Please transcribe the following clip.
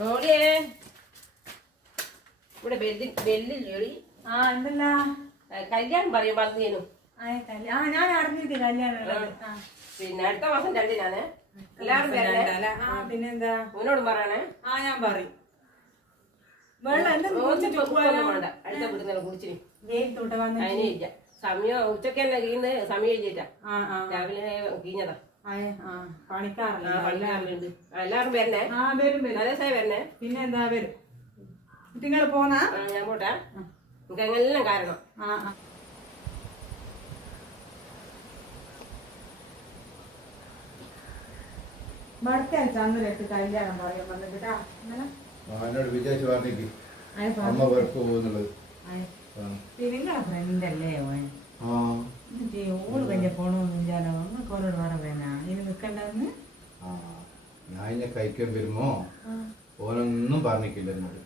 മോളിയേ ഇവിടെ ബെല്ലില്ലോടി. എന്തല്ല കല്യാണം പറയും പറഞ്ഞേനു. ഞാൻ അറിഞ്ഞിട്ട് കല്യാണം. പിന്നെ അടുത്ത മാസം 2-നാണ്. എല്ലാവരും വരണേ. പിന്നെന്താ മോനോടും പറയണേ. ഞാൻ പറയും. വേണ്ട അടുത്ത വീട്ടിൽ കുടിച്ചിന് അതിനില്ല സമയം. ഉച്ചക്ക് തന്നെ കീന്ന് സമയം കഴിഞ്ഞിട്ടാ. രാവിലെ കീഞ്ഞതാ. പണിക്കാറുണ്ട്. എല്ലാവരും വരണേ. അതേ വരണേ. പിന്നെ എന്താ വരും. നിങ്ങൾ പോന്നാ ഞാൻ പോട്ടെ. നമുക്ക് എങ്ങനെല്ലാം കാരണം. മടക്കാൻ ചന്ദ്രട്ട് കല്യാണം പറയാൻ വന്നിട്ടാ. എന്നോട് വിചാരിച്ചു പറഞ്ഞേക്ക് അമ്മ വെറുപ്പ് പോകുന്നുള്ളത്. നിങ്ങളെ ഫ്രണ്ടല്ലേ ഓള് വലിയ പോണോന്നില്ലാലോ. നിങ്ങൾക്ക് ഓരോട് പറവേനാ ഇനി നിക്കണ്ടെന്ന്. ഞാൻ ഇന്നെ കഴിക്കാൻ വരുമ്പോ ഓനൊന്നും പറഞ്ഞിട്ടില്ല എന്നോട്.